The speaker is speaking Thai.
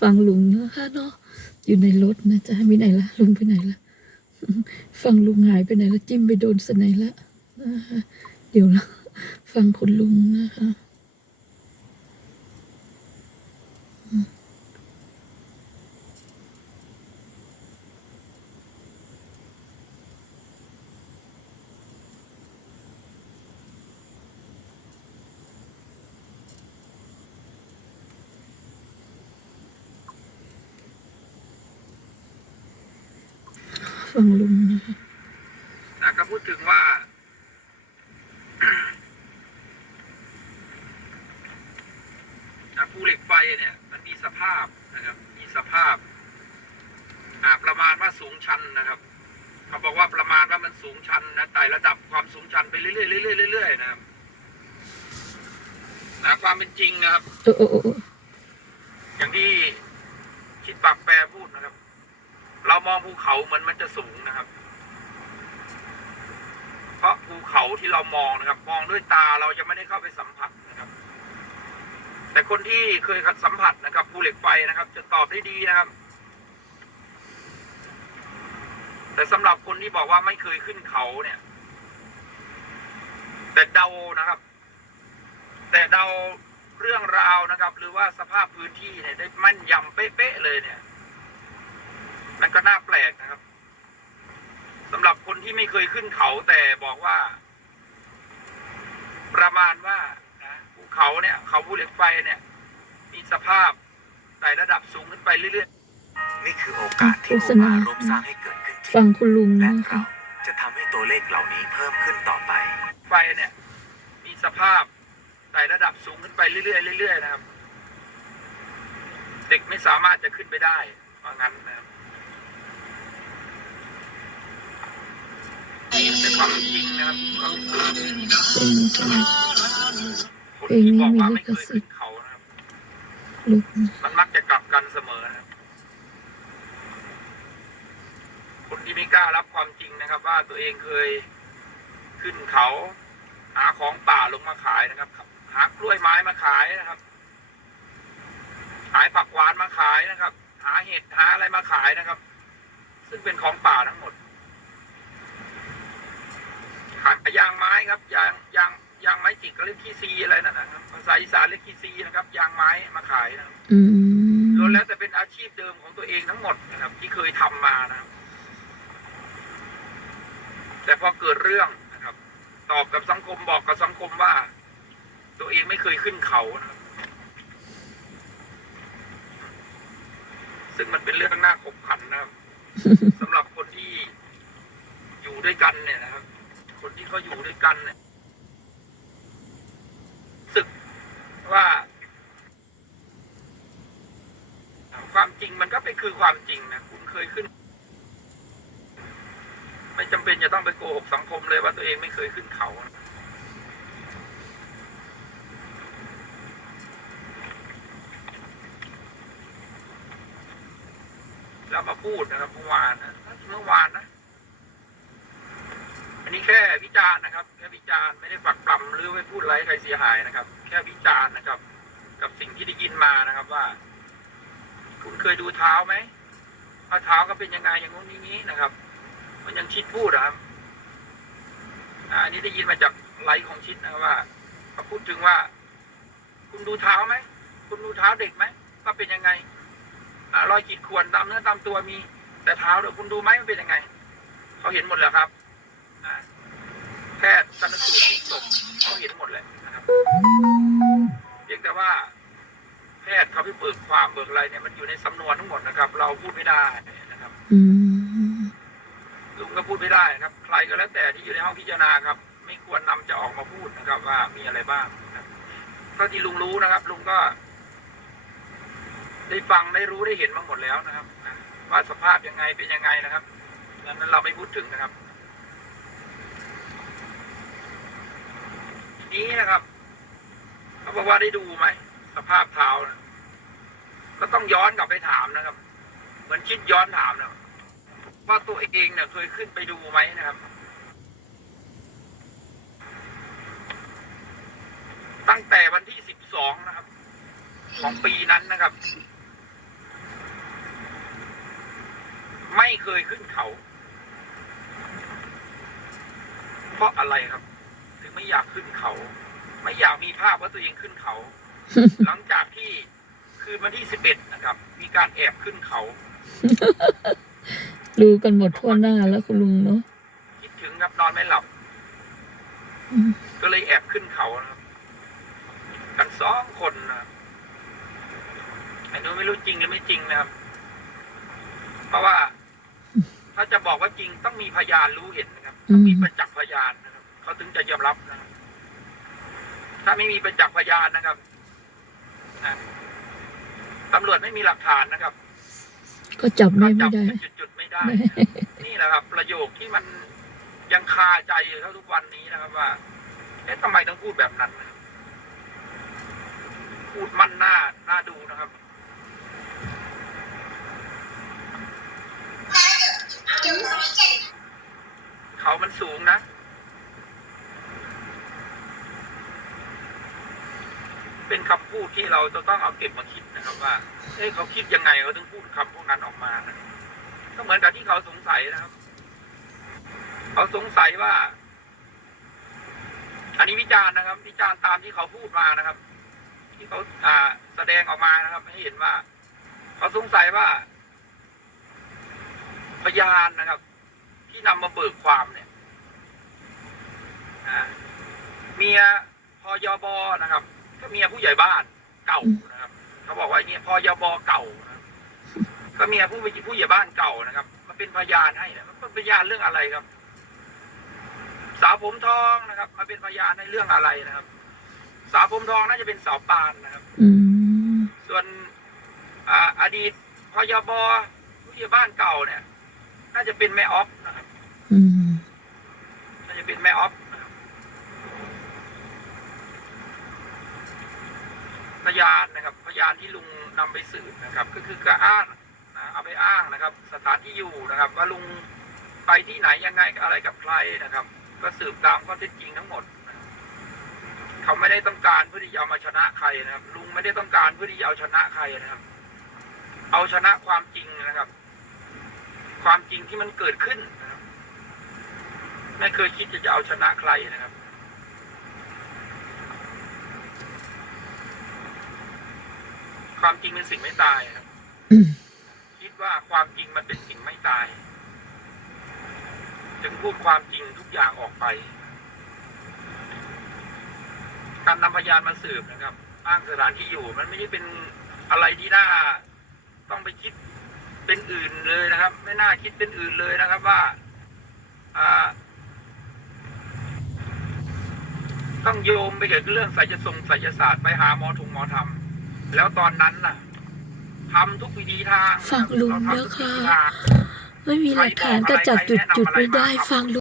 ฟังลุงนะคะเนาะอยู่ในรถนะจ๊ะมีไหนละลุงไปไหนละฟังลุงหายไปไหนละจิ้มไปโดนสไหนละนะคะเดี๋ยวละฟังคุณลุงนะคะ ฟังลุงนะคะนะก็พูดถึงว่านะภูเหล็กไฟเนี่ย มันมีสภาพนะครับ มีสภาพอ่าประมาณว่าสูงชันนะครับ เขาบอกว่าประมาณว่ามันสูงชันนะไต่ระดับความสูงชันไปเรื่อยๆเรื่อยๆเรื่อยๆนะครับนะความเป็นจริงนะครับโอ้โอ้โอ้โอ้อย่างที่ชิดปากแปรพูดนะครับ เรามองภูเขาเหมือนมันจะสูงนะครับ เพราะภูเขาที่เรามองนะครับ มองด้วยตาเรายังไม่ได้เข้าไปสัมผัสนะครับ แต่คนที่เคยสัมผัสนะครับภูเหล็กไฟนะครับ จะตอบได้ดีนะครับ แต่สำหรับคนที่บอกว่าไม่เคยขึ้นเขาเนี่ย แต่เดานะครับ แต่เดาเรื่องราวนะครับ หรือว่าสภาพพื้นที่เนี่ยได้มั่นยำเป๊ะๆเลยเนี่ย มันก็น่าแปลกนะครับสำหรับคนที่ไม่เคยขึ้นเขาแต่บอกว่า ประมาณว่านะภูเขาเนี่ย เขาภูเหล็กไฟเนี่ย มีสภาพไต่ระดับสูงขึ้นไปเรื่อยนี่คือโอกาสที่โฆษอุณามาร่วมสร้างให้เกิดขึ้นจริฟังงคุณลุงและนะคะเราจะทำให้ตัวเลขเหล่านี้เพิ่มขึ้นต่อไปๆไฟเนี่ย มีสภาพไต่ระดับสูงขึ้นไปเรื่อยๆเรื่อยๆนะครับ เด็กไม่สามารถจะขึ้นไปได้ว่างั้นนะครับแต่ ความจริงนะครับความจริงเป็นเป็นคนที่บอกว่าไม่เคยขึ้นเขานะครับลุกนะมันมักจะกลับกันเสมอนะครับคนที่ไม่กล้ารับความจริงนะครับ ว่าตัวเองเคยขึ้นเขา หาของป่าลงมาขายนะครับหากล้วยไม้มาขายนะครับขายผักหวานมาขายนะครับ หาเห็ดหาอะไรมาขายนะครับ ซึ่งเป็นของป่าทั้งหมด ขายยางไม้ ครับยางยางยางไม้จิกก็เรียกขี้ซีอะไรนั่นนะครับภาษาอีสานเรียกขี้ซีนะครับยางไม้มาขายนะครับอืมล้วนแล้วแต่เป็นอาชีพเดิมของตัวเองทั้งหมดนะครับ ที่เคยทำมานะครับแต่พอเกิดเรื่องนะครับ ตอบกับสังคมบอกกับสังคมว่า ตัวเองไม่เคยขึ้นเขานะครับซึ่งมันเป็นเรื่องน่าขบขันนะครับสำหรับคนที่อยู่ด้วยกันเนี่ยนะครับ คนที่เขาอยู่ด้วยกันเนี่ยสึกว่า ความจริงมันก็เป็นคือความจริงนะคุณเคยขึ้น ไม่จำเป็นจะต้องไปโกหกสังคมเลยว่าตัวเองไม่เคยขึ้นเขานะแล้วมาพูดนะครับเมื่อวานนะเมื่อวานนะ อันนี้แค่วิจารณ์นะครับ แค่วิจารณ์ไม่ได้ฝักปรำหรือไม่พูดอะไรให้ใครเสียหายนะครับ แค่วิจารณ์นะครับ กับสิ่งที่ได้ยินมานะครับว่า คุณเคยดูเท้าไหมว่าเท้าก็เป็นยังไงอย่างงู้นอย่างนี้นะครับ มันยังชิดพูดนะครับอันนี้ได้ยินมาจากไลฟ์ของชิดนะครับว่าเขาพูดถึงว่า คุณดูเท้าไหมคุณดูเท้าเด็กไหมว่าเป็นยังไงอรอยขีดข่วนตามเนื้อตามตัวมี แต่เท้าเดี๋ยวคุณดูไหมมันเป็นยังไงเขาเห็นหมดแล้วครับ แพทย์ชันสูตรที่ศพเขาเห็นหมดเลยนะครับเพียงแต่ว่า แพทย์เขาไปเบิกความเบิกอะไรเนี่ยมันอยู่ในสำนวนทั้งหมดนะครับ เราพูดไม่ได้นะครับอืมลุงก็พูดไม่ได้นะครับ ใครก็แล้วแต่ที่อยู่ในห้องพิจารณาครับ ไม่ควรนำจะออกมาพูดนะครับ ว่ามีอะไรบ้างนะครับเท่าที่ลุงรู้นะครับ ลุงก็ ได้ฟังได้รู้ได้เห็นมาหมดแล้วนะครับนะว่าสภาพยังไงเป็นยังไงนะครับดังนั้นเราไม่พูดถึงนะครับ นี้นะครับเขาบอกว่าได้ดูไหมสภาพเท้านะก็ต้องย้อนกลับไปถามนะครับ เหมือนคิดย้อนถามนะครับว่าตัวเองเนี่ยเคยขึ้นไปดูไหมนะครับ ตั้งแต่วันที่สิบสองนะครับ ของปีนั้นนะครับ ไม่เคยขึ้นเขา เพราะอะไรครับ ไม่อยากขึ้นเขา ไม่อยากมีภาพว่าตัวเองขึ้นเขา หลังจากที่คืนวันที่สิบเอ็ดนะครับ มีการแอบขึ้นเขารู้กันหมดทั่วหน้าแล้วคุณลุงเนาะคิดถึงครับนอนไม่หลับอืมก็เลยแอบขึ้นเขานะครับกันสองคนนะครับไอ้นู้นไม่รู้จริงหรือไม่จริงนะครับ เพราะว่า ถ้าจะบอกว่าจริงต้องมีพยานรู้เห็นนะครับ ต้องมีประจักษ์พยานนะครับ เขาถึงจะยอมรับนะครับถ้าไม่มีประจักษ์พยานนะครับนะตำรวจไม่มีหลักฐานนะครับ ก็จับก็ไม่จัไม่บได้เป็นจุดๆไม่ได้นะครับนี่แหละครับ ประโยคที่มันยังคาใจอยู่เท่าทุกวันนี้นะครับ ว่าเอ๊ะทำไมต้องพูดแบบนั้นนะครับพูดมั่นหน้าหน้าดูนะครับเขามันสูงนะ เป็นคำ พูดที่เราจะต้องเอาเก็บมาคิดนะครับว่าเอ้เขาคิดยังไงเขาถึงพูดคำพวกนั้นออกมานะก็เหมือนกับที่เขาสงสัยนะครับ เขาสงสัยว่า อันนี้วิจารณ์นะครับ วิจารณ์ตามที่เขาพูดมานะครับ ที่เขาอ่าแสดงออกมานะครับ ให้เห็นว่า เขาสงสัยว่า พยานนะครับ ที่นำมาเบิกความเนี่ยเมียพอยบนะครับ ก็เมียผู้ใหญ่บ้านเก่านะครับเขาบอกว่าเนี่ยพอยบเก่านะครับก็เมียผู้ผู้ใหญ่บ้านเก่านะครับมันเป็นพยานให้นะมันเป็นพยานเรื่องอะไรครับ สาวผมทองนะครับ มาเป็นพยานในเรื่องอะไรนะครับ สาวผมทองน่าจะเป็นสาวปานนะครับอืมส่วนอ่าอดีตพยบผู้ใหญ่บ้านเก่าเนี่ย น่าจะเป็นแม่ออฟนะครับอืมน่าจะเป็นแม่ออฟนะครับพ ยานนะครับ พยานที่ลุงนำไปสืบนะครับ ก็คือก็อ้างนะเอาไปอ้างนะครับ สถานที่อยู่นะครับ ว่าลุงไปที่ไหนยังไงอะไรกับใครนะครับ ก็สืบตามข้อเท็จจริงทั้งหมดเขาไม่ได้ต้องการเพื่อที่จะเอามาชนะใครนะครับ ลุงไม่ได้ต้องการเพื่อที่จะเอาชนะใครนะครับ เอาชนะความจริงนะครับ ความจริงที่มันเกิดขึ้นนะครับไม่เคยคิดจะจะเอาชนะใครนะครับ ความจริงเป็นสิ่งไม่ตายครับคิดว่าความจริงมันเป็นสิ่งไม่ตาย จึงพูดความจริงทุกอย่างออกไป การนำพยานมาสืบนะครับ อ้างสถานที่อยู่ มันไม่ได้เป็นอะไรที่น่าต้องไปคิดเป็นอื่นเลยนะครับ ไม่น่าคิดเป็นอื่นเลยนะครับว่าอ่าต้องโยมไปเกี่ยวกับเรื่องไสยศงไสยศาสตร์ไปหาหมอถุงหมอธรรม แล้วตอนนั้นน่ะทำทุกวิธีทางฟังลุงเรานะทำทุกวิคะ ธีทาง ไม่มีหลักฐานก็จับจุดจุดๆไม่ได้ฟังลุง